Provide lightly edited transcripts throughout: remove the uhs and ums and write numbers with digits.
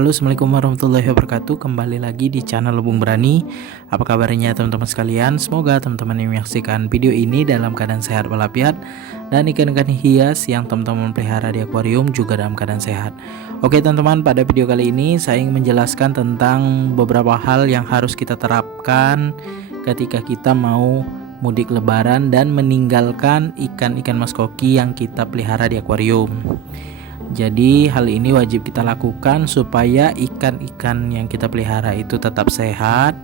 Halo, assalamualaikum warahmatullahi wabarakatuh. Kembali lagi di channel Lubung Berani. Apa kabarnya teman-teman sekalian? Semoga teman-teman yang menyaksikan video ini dalam keadaan sehat walafiat dan ikan-ikan hias yang teman-teman pelihara di akuarium juga dalam keadaan sehat. Oke teman-teman, pada video kali ini saya ingin menjelaskan tentang beberapa hal yang harus kita terapkan ketika kita mau mudik lebaran dan meninggalkan ikan-ikan mas koki yang kita pelihara di akuarium. Jadi hal ini wajib kita lakukan supaya ikan-ikan yang kita pelihara itu tetap sehat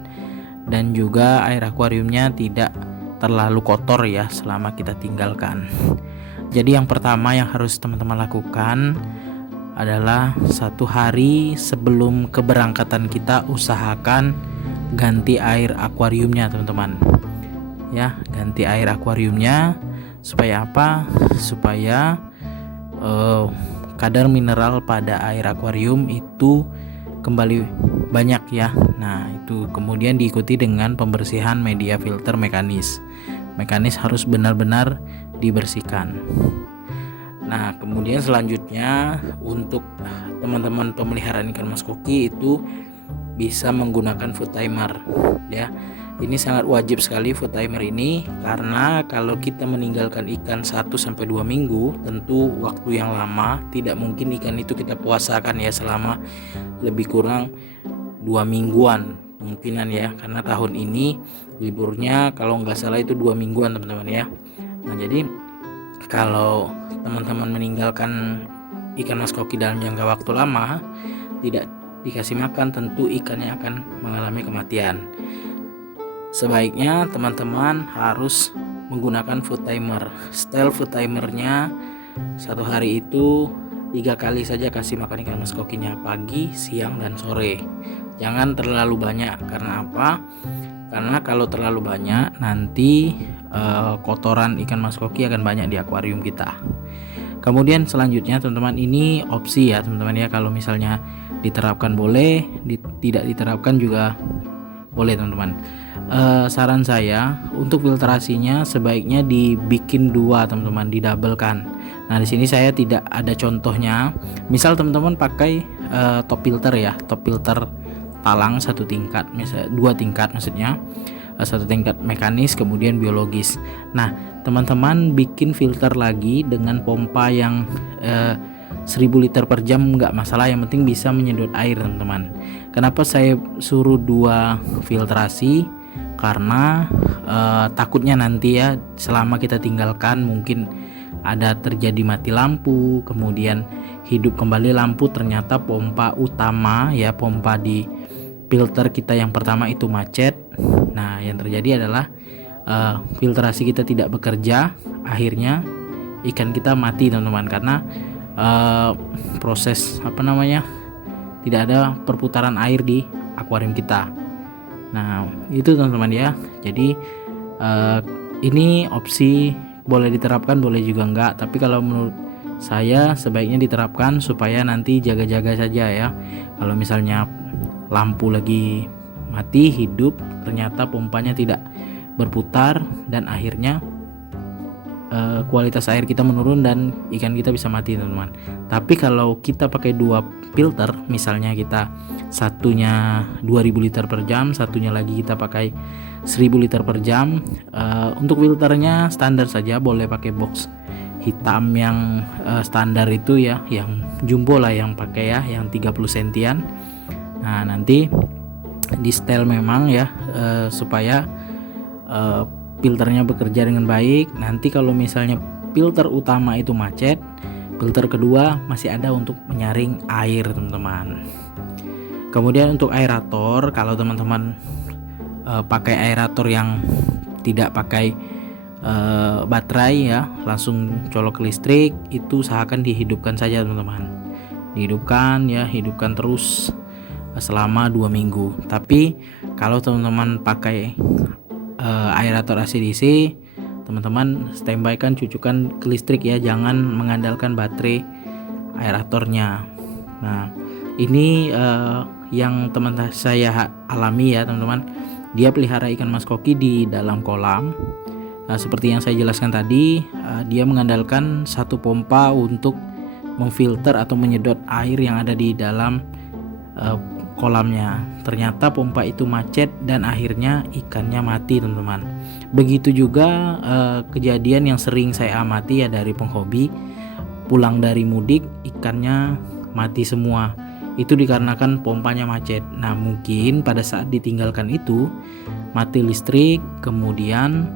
dan juga air akuariumnya tidak terlalu kotor ya selama kita tinggalkan. Jadi yang pertama yang harus teman-teman lakukan adalah 1 hari sebelum keberangkatan kita usahakan ganti air akuariumnya teman-teman. Ya, ganti air akuariumnya supaya apa? Supaya kadar mineral pada air akuarium itu kembali banyak ya. Nah itu kemudian diikuti dengan pembersihan media filter mekanis. Mekanis harus benar-benar dibersihkan. Nah kemudian selanjutnya untuk teman-teman pemeliharaan ikan mas koki itu bisa menggunakan food timer ya. Ini sangat wajib sekali food timer ini, karena kalau kita meninggalkan ikan 1-2 minggu, tentu waktu yang lama, tidak mungkin ikan itu kita puasakan ya selama lebih kurang 2 mingguan kemungkinan ya, karena tahun ini liburnya kalau nggak salah itu 2 mingguan teman-teman ya. Nah jadi kalau teman-teman meninggalkan ikan mas koki dalam jangka waktu lama, tidak dikasih makan, tentu ikannya akan mengalami kematian. Sebaiknya teman-teman harus menggunakan food timer. Style food timernya 1 hari itu 3 kali saja kasih makan ikan mas kokinya, pagi, siang, dan sore. Jangan terlalu banyak, karena apa? Karena kalau terlalu banyak nanti kotoran ikan mas koki akan banyak di akuarium kita. Kemudian selanjutnya teman-teman, ini opsi ya teman-teman ya, kalau misalnya diterapkan boleh, tidak diterapkan juga boleh teman-teman. Saran saya untuk filtrasinya sebaiknya dibikin 2 teman-teman, didoublekan. Nah di sini saya tidak ada contohnya. Misal teman-teman pakai top filter ya, top filter talang 1 tingkat, misalnya 2 tingkat maksudnya, 1 tingkat mekanis kemudian biologis. Nah teman-teman bikin filter lagi dengan pompa yang 1000 liter per jam nggak masalah, yang penting bisa menyedot air teman-teman. Kenapa saya suruh 2 filtrasi? Karena takutnya nanti ya selama kita tinggalkan mungkin ada terjadi mati lampu, kemudian hidup kembali lampu, ternyata pompa utama ya, pompa di filter kita yang pertama itu macet. Nah yang terjadi adalah filtrasi kita tidak bekerja, akhirnya ikan kita mati teman-teman, karena proses tidak ada perputaran air di akuarium kita. Nah itu teman-teman ya. Jadi ini opsi, boleh diterapkan boleh juga enggak, tapi kalau menurut saya sebaiknya diterapkan supaya nanti jaga-jaga saja ya. Kalau misalnya lampu lagi mati hidup, ternyata pompanya tidak berputar dan akhirnya kualitas air kita menurun dan ikan kita bisa mati teman-teman. Tapi kalau kita pakai 2 filter, misalnya kita satunya 2000 liter per jam, satunya lagi kita pakai 1000 liter per jam, untuk filternya standar saja, boleh pakai box hitam yang standar itu ya, yang jumbo lah yang pakai ya, yang 30 sentian. Nah nanti di setel memang ya, supaya filternya bekerja dengan baik. Nanti kalau misalnya filter utama itu macet, filter kedua masih ada untuk menyaring air teman-teman. Kemudian untuk aerator, kalau teman-teman pakai aerator yang tidak pakai baterai ya, langsung colok ke listrik, itu usahakan dihidupkan saja teman-teman. Dihidupkan ya, hidupkan terus selama 2 minggu. Tapi kalau teman-teman pakai aerator AC/DC, teman-teman standby kan, cucukan ke listrik ya, jangan mengandalkan baterai aeratornya. Nah ini yang teman saya alami ya teman-teman. Dia pelihara ikan mas koki di dalam kolam. Seperti yang saya jelaskan tadi, dia mengandalkan 1 pompa untuk memfilter atau menyedot air yang ada di dalam eh, kolamnya. Ternyata pompa itu macet dan akhirnya ikannya mati, teman-teman. Begitu juga kejadian yang sering saya amati ya dari penghobi, pulang dari mudik ikannya mati semua. Itu dikarenakan pompanya macet. Nah, mungkin pada saat ditinggalkan itu mati listrik, kemudian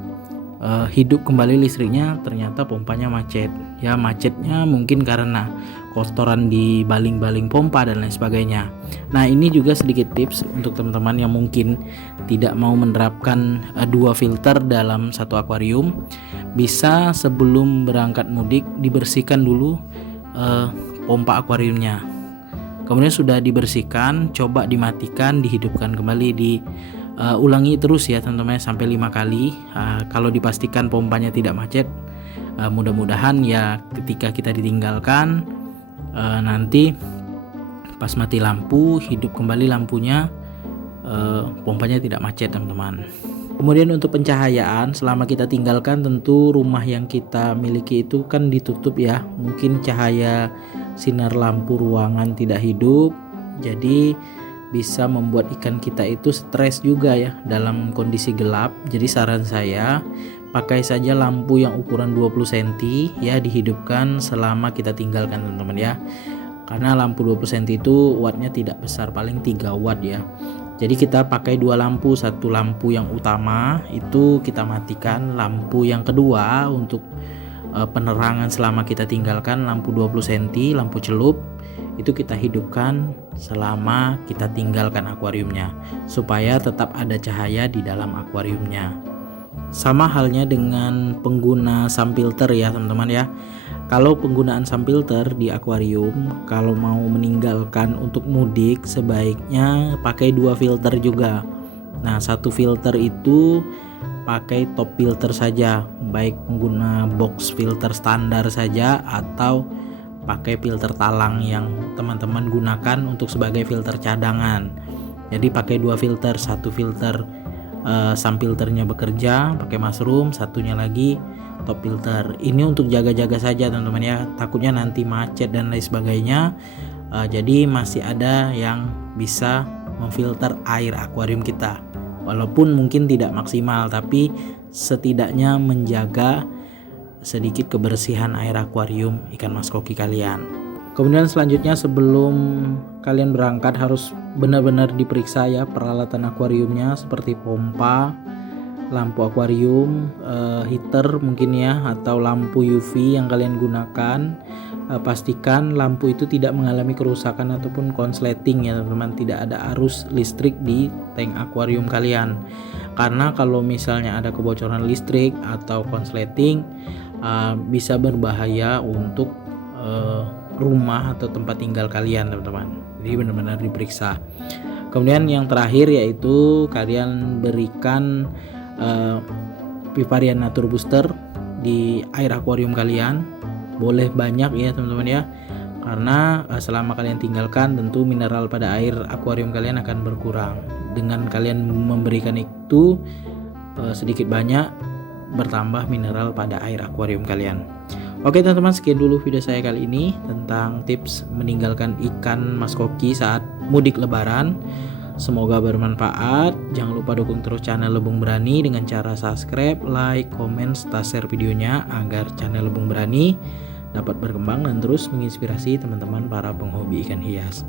hidup kembali listriknya, ternyata pompanya macet. Ya, macetnya mungkin karena kotoran di baling-baling pompa dan lain sebagainya. Nah, ini juga sedikit tips untuk teman-teman yang mungkin tidak mau menerapkan 2 filter dalam satu akuarium. Bisa sebelum berangkat mudik dibersihkan dulu pompa akuariumnya. Kemudian sudah dibersihkan, coba dimatikan, dihidupkan kembali, ulangi terus ya teman-teman sampai 5 kali. Kalau dipastikan pompanya tidak macet, mudah-mudahan ya ketika kita ditinggalkan nanti pas mati lampu, hidup kembali lampunya, pompanya tidak macet, teman-teman. Kemudian untuk pencahayaan, selama kita tinggalkan tentu rumah yang kita miliki itu kan ditutup ya. Mungkin cahaya sinar lampu ruangan tidak hidup, jadi bisa membuat ikan kita itu stres juga ya dalam kondisi gelap. Jadi saran saya, pakai saja lampu yang ukuran 20 cm ya, dihidupkan selama kita tinggalkan, teman-teman ya. Karena lampu 20 cm itu wattnya tidak besar, paling 3 watt ya. Jadi kita pakai 2 lampu, satu lampu yang utama itu kita matikan, lampu yang kedua untuk penerangan selama kita tinggalkan, lampu 20 cm, lampu celup itu kita hidupkan selama kita tinggalkan akuariumnya supaya tetap ada cahaya di dalam akuariumnya. Sama halnya dengan pengguna sunfilter ya teman-teman ya. Kalau penggunaan sunfilter di akuarium, kalau mau meninggalkan untuk mudik sebaiknya pakai 2 filter juga. Nah, satu filter itu pakai top filter saja, baik pengguna box filter standar saja atau pakai filter talang yang teman-teman gunakan untuk sebagai filter cadangan. Jadi pakai 2 filter, satu filter sunfilternya bekerja pakai mushroom, satunya lagi top filter. Ini untuk jaga-jaga saja teman-teman ya, takutnya nanti macet dan lain sebagainya. Jadi masih ada yang bisa memfilter air akuarium kita, walaupun mungkin tidak maksimal, tapi setidaknya menjaga sedikit kebersihan air akuarium ikan mas koki kalian. Kemudian selanjutnya sebelum kalian berangkat harus benar-benar diperiksa ya peralatan akuariumnya seperti pompa, lampu akuarium, heater mungkin ya, atau lampu UV yang kalian gunakan. Pastikan lampu itu tidak mengalami kerusakan ataupun konsleting ya teman-teman, tidak ada arus listrik di tank akuarium kalian. Karena kalau misalnya ada kebocoran listrik atau konsleting, bisa berbahaya untuk rumah atau tempat tinggal kalian teman-teman. Jadi benar-benar diperiksa. Kemudian yang terakhir yaitu kalian berikan Vivarium Nature Booster di air akuarium kalian. Boleh banyak ya teman-teman ya, karena selama kalian tinggalkan tentu mineral pada air akuarium kalian akan berkurang. Dengan kalian memberikan itu sedikit banyak bertambah mineral pada air akuarium kalian. Oke teman-teman, sekian dulu video saya kali ini tentang tips meninggalkan ikan mas koki saat mudik lebaran. Semoga bermanfaat. Jangan lupa dukung terus channel Lebung Berani dengan cara subscribe, like, komen, serta share videonya agar channel Lebung Berani dapat berkembang dan terus menginspirasi teman-teman para penghobi ikan hias.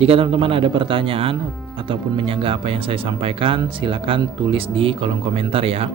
Jika teman-teman ada pertanyaan ataupun menyanggah apa yang saya sampaikan, silakan tulis di kolom komentar ya.